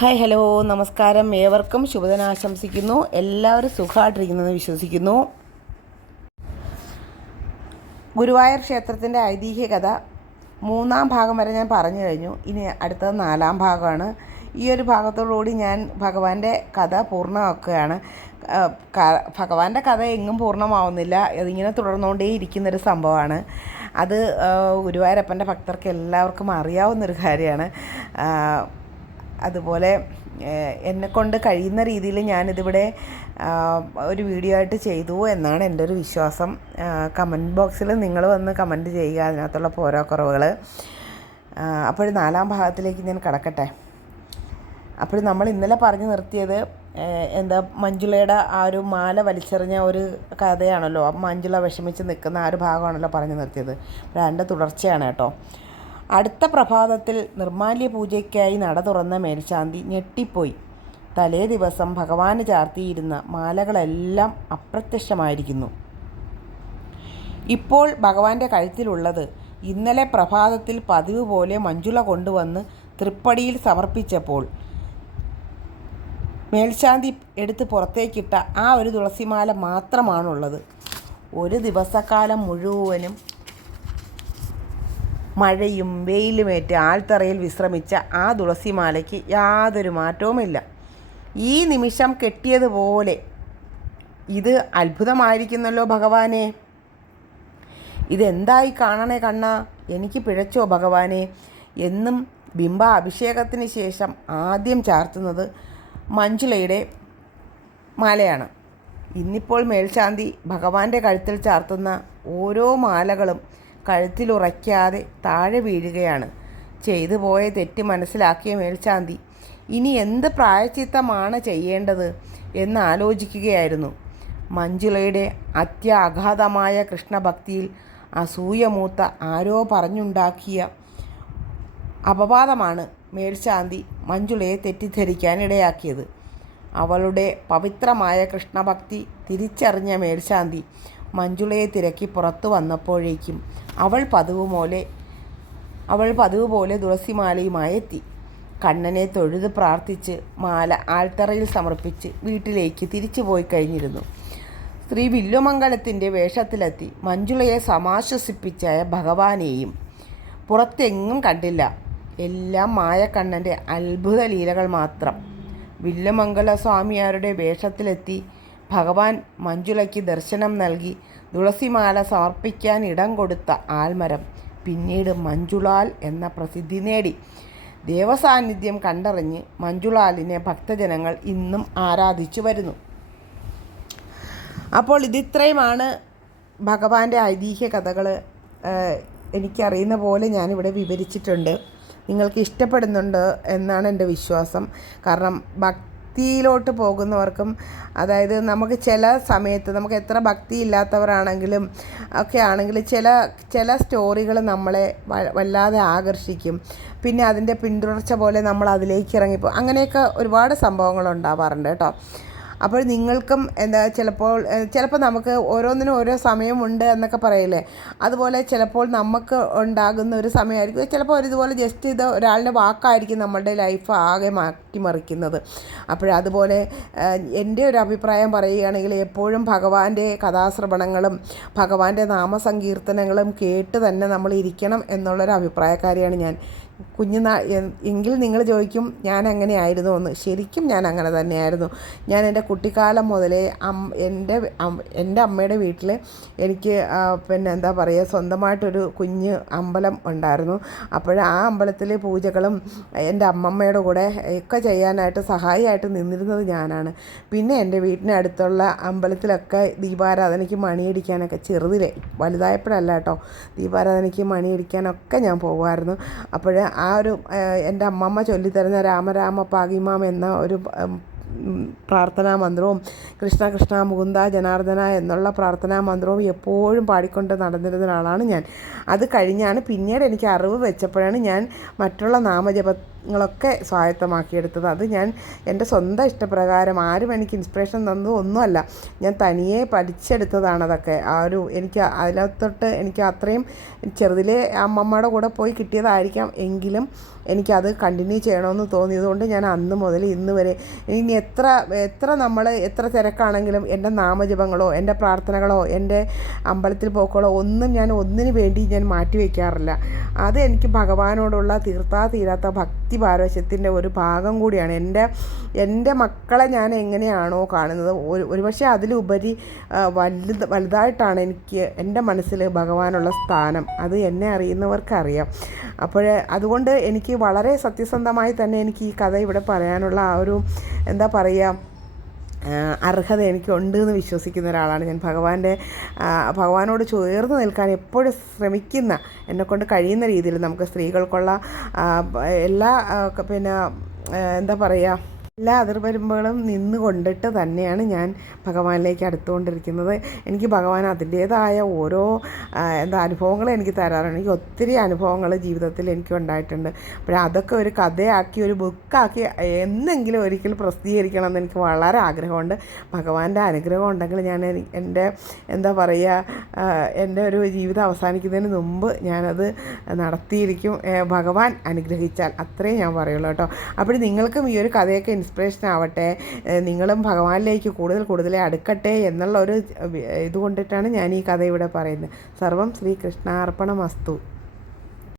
Hi hello നമസ്കാരം. ഏവർക്കും ശുഭദിനം ആശംസിക്കുന്നു. എല്ലാവരും സുഖമായിട്ടിരിക്കുന്നെന്ന് വിശ്വസിക്കുന്നു. ഗുരുവായൂർ ക്ഷേത്രത്തിന്റെ ഐതിഹ്യ കഥ മൂന്നാം ഭാഗം വരെ ഞാൻ പറഞ്ഞു കഴിഞ്ഞു. ഇനി അടുത്തത് നാലാം ഭാഗമാണ്. ഈ ഒരു ഭാഗത്തോടുകൂടി ഞാൻ ഭഗവാന്റെ കഥ പൂർണമാക്കുകയാണ്. ഭഗവാന്റെ കഥ എങ്ങും പൂർണമാവുന്നില്ല. അതിങ്ങനെ തുടർന്നുകൊണ്ടേ ഇരിക്കുന്നൊരു സംഭവമാണ്. അത് ഗുരുവായൂരപ്പന്റെ ഭക്തർക്ക് എല്ലാവർക്കും അറിയാവുന്നൊരു കാര്യമാണ്. അതുപോലെ എന്നെ എന്നെക്കൊണ്ട് കഴിയുന്ന രീതിയിൽ ഞാനിതിവിടെ ഒരു വീഡിയോ ആയിട്ട് ചെയ്തു എന്നാണ് എന്റെ ഒരു വിശ്വാസം. കമന്റ് ബോക്സിൽ നിങ്ങൾ വന്ന് കമന്റ് ചെയ്യുക അതിനകത്തുള്ള പോരാക്കുറവുകൾ. അപ്പോൾ നാലാം ഭാഗത്തിലേക്ക് ഞാൻ കടക്കട്ടെ. അപ്പോൾ നമ്മൾ ഇന്നലെ പറഞ്ഞു നിർത്തിയത് എന്താ മഞ്ജുളയുടെ ആ ഒരു മാല വലിച്ചെറിഞ്ഞ ഒരു കഥയാണല്ലോ. മഞ്ജുള വിഷമിച്ച് നിൽക്കുന്ന ആ ഒരു ഭാഗമാണല്ലോ പറഞ്ഞു നിർത്തിയത്. അപ്പോൾ അതിന്റെ തുടർച്ചയാണ് കേട്ടോ. അടുത്ത പ്രഭാതത്തിൽ നിർമാല്യ പൂജയ്ക്കായി നട തുറന്ന മേൽശാന്തി ഞെട്ടിപ്പോയി. തലേ ദിവസം ഭഗവാന് ചാർത്തിയിരുന്ന മാലകളെല്ലാം അപ്രത്യക്ഷമായിരിക്കുന്നു. ഇപ്പോൾ ഭഗവാന്റെ കഴുത്തിലുള്ളത് ഇന്നലെ പ്രഭാതത്തിൽ പതിവ് പോലെ മഞ്ജുള കൊണ്ടുവന്ന് തൃപ്പടിയിൽ സമർപ്പിച്ചപ്പോൾ മേൽശാന്തി എടുത്ത് പുറത്തേക്കിട്ട ആ ഒരു തുളസിമാല മാത്രമാണുള്ളത്. ഒരു ദിവസക്കാലം മുഴുവനും മഴയും വെയിലുമേറ്റ് ആൾത്തറയിൽ വിശ്രമിച്ച ആ തുളസിമാലയ്ക്ക് യാതൊരു മാറ്റവുമില്ല. ഈ നിമിഷം കെട്ടിയതുപോലെ ഇത് അത്ഭുതമായിരിക്കുന്നല്ലോ ഭഗവാനെ. ഇതെന്തായി കാണണേ കണ്ണ? എനിക്ക് പിഴച്ചോ ഭഗവാനെ? എന്നും ബിംബ അഭിഷേകത്തിന് ശേഷം ആദ്യം ചാർത്തുന്നത് മഞ്ജുളയുടെ മാലയാണ്. ഇന്നിപ്പോൾ മേൽശാന്തി ഭഗവാന്റെ കഴുത്തിൽ ചാർത്തുന്ന ഓരോ മാലകളും കഴുത്തിലുറയ്ക്കാതെ താഴെ വീഴുകയാണ്. ചെയ്തു പോയ തെറ്റ് മനസ്സിലാക്കിയ മേൽശാന്തി ഇനി എന്ത് പ്രായച്ചിത്തമാണ് ചെയ്യേണ്ടത്? എന്ന് ആലോചിക്കുകയായിരുന്നു. മഞ്ജുളയുടെ അത്യാഘാതമായ കൃഷ്ണഭക്തിയിൽ അസൂയമൂത്ത ആരോ പറഞ്ഞുണ്ടാക്കിയ അപവാദമാണ് മേൽശാന്തി മഞ്ജുളയെ തെറ്റിദ്ധരിക്കാൻ ഇടയാക്കിയത് അവളുടെ പവിത്രമായ കൃഷ്ണഭക്തി തിരിച്ചറിഞ്ഞ മേൽശാന്തി മഞ്ജുളയെ തിരക്കി പുറത്തു വന്നപ്പോഴേക്കും അവൾ പതിവ് പോലെ അവൾ പതിവ് പോലെ തുളസിമാലയുമായി എത്തി. കണ്ണനെ തൊഴുത് പ്രാർത്ഥിച്ച് മാല ആൽത്തറയിൽ സമർപ്പിച്ച് വീട്ടിലേക്ക് തിരിച്ചു പോയി കഴിഞ്ഞിരുന്നു. സ്ത്രീ വില്ലുമംഗലത്തിന്റെ വേഷത്തിലെത്തി മഞ്ജുളയെ സമാശ്വസിപ്പിച്ചായ ഭഗവാനെയും പുറത്തെങ്ങും കണ്ടില്ല. എല്ലാം മായക്കണ്ണന്റെ അത്ഭുത ലീലകൾ മാത്രം. വില്ലുമംഗല സ്വാമിയാരുടെ വേഷത്തിലെത്തി ഭഗവാൻ മഞ്ജുളയ്ക്ക് ദർശനം നൽകി തുളസിമാല സമർപ്പിക്കാൻ ഇടം കൊടുത്ത ആൽമരം പിന്നീട് മഞ്ജുളാൽ എന്ന പ്രസിദ്ധി നേടി. ദേവസാന്നിധ്യം കണ്ടറിഞ്ഞ് മഞ്ജുളാലിനെ ഭക്തജനങ്ങൾ ഇന്നും ആരാധിച്ചു വരുന്നു. അപ്പോൾ ഇതിത്രയുമാണ് ഭഗവാന്റെ ഐതിഹ്യ കഥകൾ. എനിക്കറിയുന്ന പോലെ ഞാനിവിടെ വിവരിച്ചിട്ടുണ്ട്. നിങ്ങൾക്ക് ഇഷ്ടപ്പെടുന്നുണ്ട് എന്നാണ് എന്റെ വിശ്വാസം. കാരണം ഭക്തിയിലോട്ട് പോകുന്നവർക്കും അതായത് നമുക്ക് ചില സമയത്ത് നമുക്ക് എത്ര ഭക്തി ഇല്ലാത്തവരാണെങ്കിലും ഒക്കെ ആണെങ്കിലും ചില ചില സ്റ്റോറികൾ നമ്മളെ വല്ലാതെ ആകർഷിക്കും. പിന്നെ അതിന്റെ പിന്തുടർച്ച പോലെ നമ്മൾ അതിലേക്ക് ഇറങ്ങിപ്പോൾ അങ്ങനെയൊക്കെ ഒരുപാട് സംഭവങ്ങൾ ഉണ്ടാവാറുണ്ട് കേട്ടോ. അപ്പോൾ നിങ്ങൾക്കും എന്താ ചിലപ്പോൾ ചിലപ്പോൾ നമുക്ക് ഓരോന്നിനും ഓരോ സമയമുണ്ട് എന്നൊക്കെ പറയില്ലേ? അതുപോലെ ചിലപ്പോൾ നമുക്ക് ഉണ്ടാകുന്ന ഒരു സമയമായിരിക്കും. ചിലപ്പോൾ ഒരു ഇതുപോലെ ജസ്റ്റ് ഇത് ഒരാളുടെ വാക്കായിരിക്കും നമ്മളുടെ ലൈഫ് ആകെ മാറ്റിമറിക്കുന്നത് അപ്പോഴതുപോലെ ഏഹ്, എന്റെ ഒരു അഭിപ്രായം പറയുകയാണെങ്കിൽ എപ്പോഴും ഭഗവാന്റെ കഥാശ്രവണങ്ങളും ഭഗവാന്റെ നാമസങ്കീർത്തനങ്ങളും കേട്ട് തന്നെ നമ്മൾ ഇരിക്കണം എന്നുള്ളൊരു അഭിപ്രായക്കാരിയാണ് ഞാൻ. കുഞ്ഞുനാ എങ്കിൽ നിങ്ങൾ ചോദിക്കും ഞാൻ അങ്ങനെയായിരുന്നു എന്ന്. ശരിക്കും ഞാൻ അങ്ങനെ തന്നെയായിരുന്നു. ഞാൻ എന്റെ കുട്ടിക്കാലം മുതലേ അം എന്റെ എന്റെ അമ്മയുടെ വീട്ടിൽ എനിക്ക് പിന്നെ എന്താ പറയുക സ്വന്തമായിട്ടൊരു കുഞ്ഞ് അമ്പലം ഉണ്ടായിരുന്നു. അപ്പോൾ ആ അമ്പലത്തിലെ പൂജകളും എന്റെ അമ്മമ്മയുടെ കൂടെ ഒക്കെ ചെയ്യാനായിട്ട് സഹായിയായിട്ട് നിന്നിരുന്നത് ഞാനാണ്. പിന്നെ എന്റെ വീട്ടിനടുത്തുള്ള അമ്പലത്തിലൊക്കെ ദീപാരാധനയ്ക്ക് മണിയടിക്കാനൊക്കെ ചെറുതിലെ വലുതായപ്പോഴല്ല കേട്ടോ ദീപാരാധനയ്ക്ക് മണിയടിക്കാനൊക്കെ ഞാൻ പോകുമായിരുന്നു അപ്പോൾ ആ ഒരു എന്റെ അമ്മമ്മ ചൊല്ലിത്തരുന്ന രാമരാമ പാകിമാം എന്ന ഒരു പ്രാർത്ഥനാ മന്ത്രവും കൃഷ്ണ കൃഷ്ണ മുകുന്ദ ജനാർദ്ദന എന്നുള്ള പ്രാർത്ഥനാ മന്ത്രവും എപ്പോഴും പാടിക്കൊണ്ട് നടന്നിരുന്ന ഒരാളാണ് ഞാൻ. അത് കഴിഞ്ഞാണ് പിന്നീട് എനിക്ക് അറിവ് വെച്ചപ്പോഴാണ് ഞാൻ മറ്റുള്ള നാമജപ ങ്ങളൊക്കെ സ്വായത്തമാക്കിയെടുത്തത്. അത് ഞാൻ എന്റെ സ്വന്തം ഇഷ്ടപ്രകാരം ആരും എനിക്ക് ഇൻസ്പിറേഷൻ തന്നത് ഒന്നുമല്ല. ഞാൻ തനിയെ പഠിച്ചെടുത്തതാണ് അതൊക്കെ. ആ ഒരു എനിക്ക് അതിനകത്തോട്ട് എനിക്ക് അത്രയും ചെറുതിലെ അമ്മമ്മയുടെ കൂടെ പോയി കിട്ടിയതായിരിക്കാം എങ്കിലും എനിക്കത് കണ്ടിന്യൂ ചെയ്യണമെന്ന് തോന്നിയതുകൊണ്ട് ഞാൻ അന്ന് മുതൽ ഇന്ന് വരെ ഇനി എത്ര എത്ര നമ്മൾ എത്ര തിരക്കാണെങ്കിലും എന്റെ നാമജപങ്ങളോ എന്റെ പ്രാർത്ഥനകളോ എന്റെ അമ്പലത്തിൽ പോക്കുകളോ ഒന്നും ഞാൻ ഒന്നിനു വേണ്ടി ഞാൻ മാറ്റി വയ്ക്കാറില്ല അത് എനിക്ക് ഭഗവാനോടുള്ള തീർത്താ തീരാത്ത ഭക്തി പാരവശ്യത്തിന്റെ ഒരു ഭാഗം കൂടിയാണ്. എന്റെ എന്റെ മക്കളെ ഞാൻ എങ്ങനെയാണോ കാണുന്നത്? ഒരു ഒരുപക്ഷെ അതിലുപരി വലുത് വലുതായിട്ടാണ് എനിക്ക് എന്റെ മനസ്സിൽ ഭഗവാനുള്ള സ്ഥാനം. അത് എന്നെ അറിയുന്നവർക്കറിയാം. അപ്പോൾ അതുകൊണ്ട് എനിക്ക് വളരെ സത്യസന്ധമായി തന്നെ എനിക്ക് ഈ കഥ ഇവിടെ പറയാനുള്ള ആ ഒരു എന്താ പറയുക അർഹത എനിക്കുണ്ട് എന്ന് വിശ്വസിക്കുന്ന ഒരാളാണ് ഞാൻ. ഭഗവാന്റെ ഭഗവാനോട് ചേർന്ന് നിൽക്കാൻ എപ്പോഴും ശ്രമിക്കുന്ന എന്നെക്കൊണ്ട് കഴിയുന്ന രീതിയിൽ നമുക്ക് സ്ത്രീകൾക്കുള്ള എല്ലാ പിന്നെ എന്താ പറയുക എല്ലാ അതിർവരുമ്പുകളും നിന്ന് കൊണ്ടിട്ട് തന്നെയാണ് ഞാൻ ഭഗവാനിലേക്ക് അടുത്തുകൊണ്ടിരിക്കുന്നത്. എനിക്ക് ഭഗവാൻ അതിന്റേതായ ഓരോ എന്താ അനുഭവങ്ങൾ എനിക്ക് തരാറുണ്ട്. എനിക്ക് ഒത്തിരി അനുഭവങ്ങൾ ജീവിതത്തിൽ എനിക്ക് ഉണ്ടായിട്ടുണ്ട്. അപ്പോൾ അതൊക്കെ ഒരു കഥയാക്കി ഒരു ബുക്കാക്കി എന്നെങ്കിലും ഒരിക്കൽ പ്രസിദ്ധീകരിക്കണം എന്ന് എനിക്ക് വളരെ ആഗ്രഹമുണ്ട്. ഭഗവാന്റെ അനുഗ്രഹം ഉണ്ടെങ്കിൽ ഞാൻ എന്റെ എന്താ പറയുക എന്റെ ഒരു ജീവിതം അവസാനിക്കുന്നതിന് മുമ്പ് ഞാനത് നടത്തിയിരിക്കും. ഭഗവാൻ അനുഗ്രഹിച്ചാൽ അത്രയും ഞാൻ പറയുള്ളൂ കേട്ടോ. അപ്പോൾ നിങ്ങൾക്കും ഈ ഒരു കഥയൊക്കെ ഇൻസ്പിറേഷൻ ആവട്ടെ നിങ്ങളും ഭഗവാനിലേക്ക് കൂടുതൽ കൂടുതൽ അടുക്കട്ടെ എന്നുള്ള ഒരു ഇതുകൊണ്ടിട്ടാണ് ഞാൻ ഈ കഥ ഇവിടെ പറയുന്നത്. സർവം ശ്രീകൃഷ്ണാർപ്പണ കൃഷ്ണാർപ്പണമസ്തു